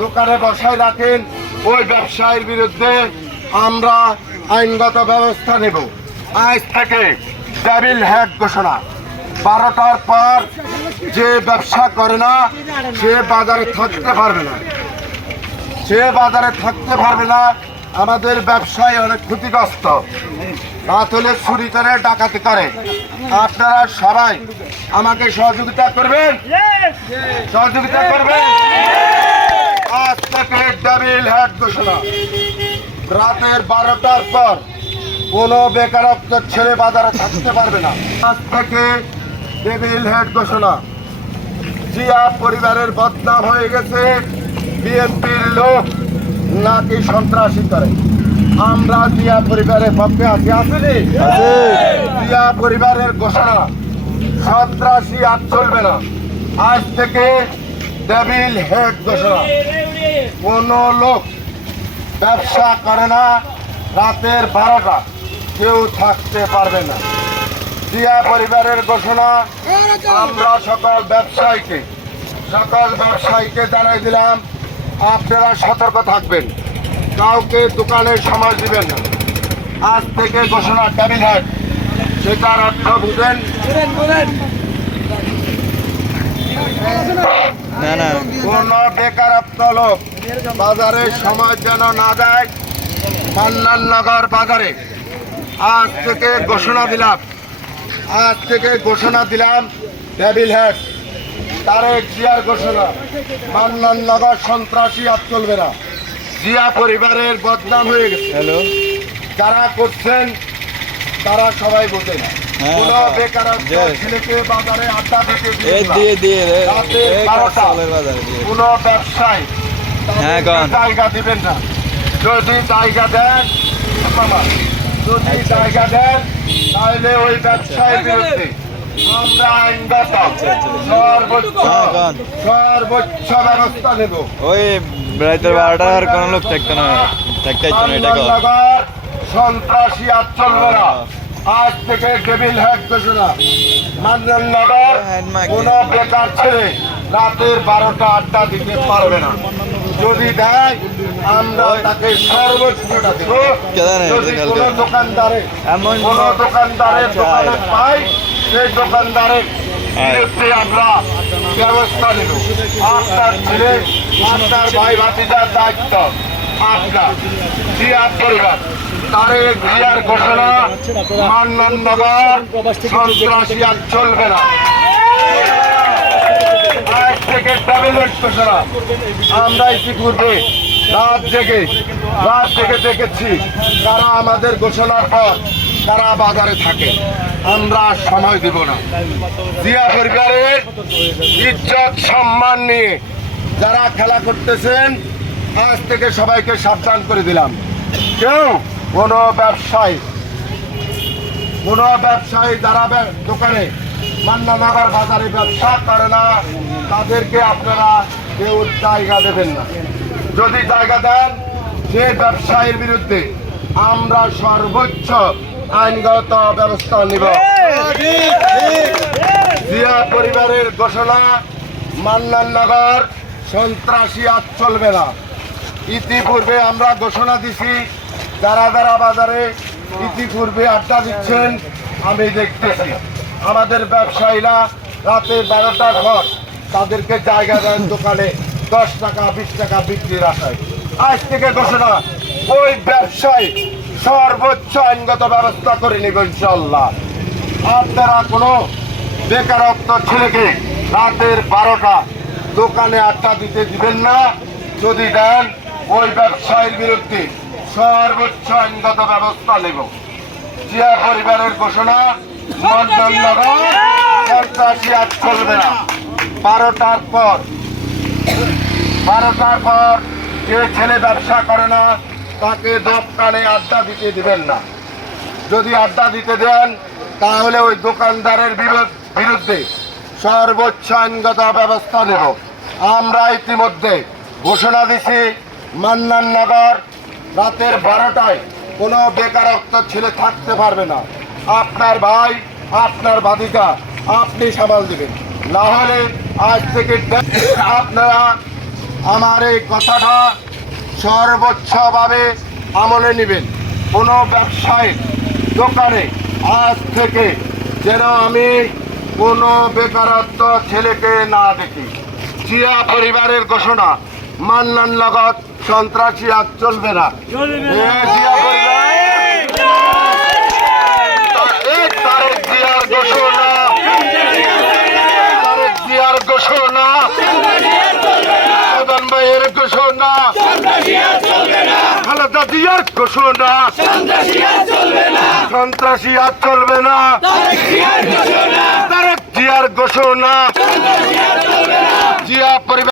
দোকানে বসায় রাখেন, ওই ব্যবসায়ীর বিরুদ্ধে আমরা আইনগত ব্যবস্থা নেব। আজ থেকে টেবিল হ্যাক ঘোষণা, 12টার পর যে ব্যবসা করে না সে বাজারে থাকতে পারবে না, সে বাজারে থাকতে পারবে না। আমাদের ব্যবসায় অনেক ক্ষতিগ্রস্ত, রাত হলে চুরি করে, ডাকাতি করে। আপনারা সবাই আমাকে সহযোগিতা করবেন, সহযোগিতা করবেন। আজ থেকে টেবিল হ্যাক ঘোষণা, রাতের 12টার পর কোনো বেকারত্ব ছেলে বাজারে থাকতে পারবে না। আজ থেকে টেবিল হ্যাক ঘোষণা। জিয়া পরিবারের বদনাম হয়ে গেছে, বিএনপির লোক নাকি সন্ত্রাসী করে। আমরা জিয়া পরিবারের পক্ষে আছি, আসেনি? জিয়া পরিবারের ঘোষণা, সন্ত্রাসী আর চলবে না। আজ থেকে টেবিল হ্যাক ঘোষণা। কোন লোক ব্যবসা করে না, রাতের 12টা কেউ থাকতে পারবে না। জিয়া পরিবারের ঘোষণা। আমরা সকল ব্যবসায়ীকে জানাই দিলাম, আপনারা সতর্ক থাকবেন, কাউকে দোকানের সময় দিবেন না। আজ থেকে ঘোষণা টেবিল হ্যাক। সেটার অর্থ বুঝেন? কোন বেকারত্ব লোক বাজারে সময় যেন না যায়। মান্নাননগর বাজারে আজ থেকে ঘোষণা দিলাম টেবিল হ্যাক। তারেক জিয়ার ঘোষণা, মান্নাননগর সন্ত্রাসী আর চলবে না। জিয়া পরিবারের বদনাম হয়ে গেছে। যারা করছেন তারা সবাই বোঝেন। কোন বেকারত্ব ছেলেকে বাজারে আড্ডা কোন ব্যবসায় জায়গা দিবেন না। যদি জায়গা দেন তাহলে ওই ব্যবসায়ীর বিরুদ্ধে আমরা আইনগত সর্বোচ্চ ব্যবস্থা নেব। ওই রাতের 12টার কোন লোক থাকতো না, সন্ত্রাসী আর চলবে না। আজ থেকে টেবিল হ্যাক ঘোষণা। মান্নাননগর কোন বেকার ছেলে রাতের 12টা আড্ডা দিতে পারবে না। যদি দেয় আমরা তাকে সর্বোচ্চটা দেব। যদি কোনো দোকানদারের দোকানে পাই, সেই দোকানদারের বিরুদ্ধে আমরা ব্যবস্থা নেব। আপনার ছেলে, আপনার ভাই ভাতিজার দায়িত্ব আপনার। জিয়া পরিবার, তারেক জিয়ার ঘোষণা, মান্নাননগর সন্ত্রাসী আর চলবে না। আজ থেকে টেবিল হ্যাক ঘোষণা। আমরা ইতিপূর্বে রাত জেগে দেখেছি তারা আমাদের ঘোষণার পর তারা বাজারে থাকে। আমরা সময় দেব না। জিয়া পরিবারের ইজ্জত সম্মান নিয়ে যারা খেলা করতেছেন, আজ থেকে সবাইকে সাবধান করে দিলাম। কেউ কোনো ব্যবসায়ী যারা দোকানে মান্নাননগর বাজারে ব্যবসা করে না, তাদেরকে আপনারা কেউ জায়গা দেবেন না। যদি জায়গা দেন, সে ব্যবসায়ীর বিরুদ্ধে আমরা সর্বোচ্চ আইনগত ব্যবস্থা নিব। জিয়া পরিবারের ঘোষণা, মান্নাননগর সন্ত্রাসী আর চলবে না। ইতিপূর্বে আমরা ঘোষণা দিছি, যারা বাজারে ইতিপূর্বে আড্ডা দিচ্ছেন আমি দেখতেছি। আমাদের ব্যবসায়ীরা রাতে 12টার পর তাদেরকে জায়গা দেন দোকানে 10 টাকা 20 টাকা বিক্রির আশায়। আজ থেকে ঘোষণা, ওই ব্যবসায়ী সর্বোচ্চ আইনগত ব্যবস্থা করে নেব ইনশাল্লাহ। আপনারা কোনো বেকারত্ব ছেলেকে রাতের 12টা দোকানে আড্ডা দিতে দিবেন না। যদি দেন, ওই ব্যবসায়ীর বিরুদ্ধে সর্বোচ্চ আইনগত ব্যবস্থা নেব। জিয়া পরিবারের ঘোষণা, মান্নাননগর সন্ত্রাসী আর চলবে না। 12টার পর যে ছেলে ব্যবসা করে না তাকে দোকানে আড্ডা দিতে দিবেন না। যদি আড্ডা দিতে দেন, তাহলে ওই দোকানদারের বিরুদ্ধে সর্বোচ্চ আইনগত ব্যবস্থা নেব। আমরা ইতিমধ্যে ঘোষণা দিছি, মান্নাননগর রাতের 12টায় কোনো বেকারত্ব ছেলে থাকতে পারবে না। আপনার ভাই, আপনার ভাতিজা আপনি সামাল দেবেন। না হলে আজ থেকে আপনারা আমার এই কথাটা সর্বোচ্চভাবে আমলে নেবেন। কোনো ব্যবসায়ীর দোকানে আজ থেকে যেন আমি কোনো বেকারত্ব ছেলেকে না দেখি। জিয়া পরিবারের ঘোষণা, মান্নান লগত সন্ত্রাসী আর চলবে না। জিয়া পরিবার, তারেক জিয়ার ঘোষণা, তারেক জিয়ার ঘোষণা, প্রধান ভাইয়ের ঘোষণা, খালেদা জিয়ার ঘোষণা, সন্ত্রাসী আর চলবে না। তারেক জিয়ার ঘোষণা, জিয়া পরিবার।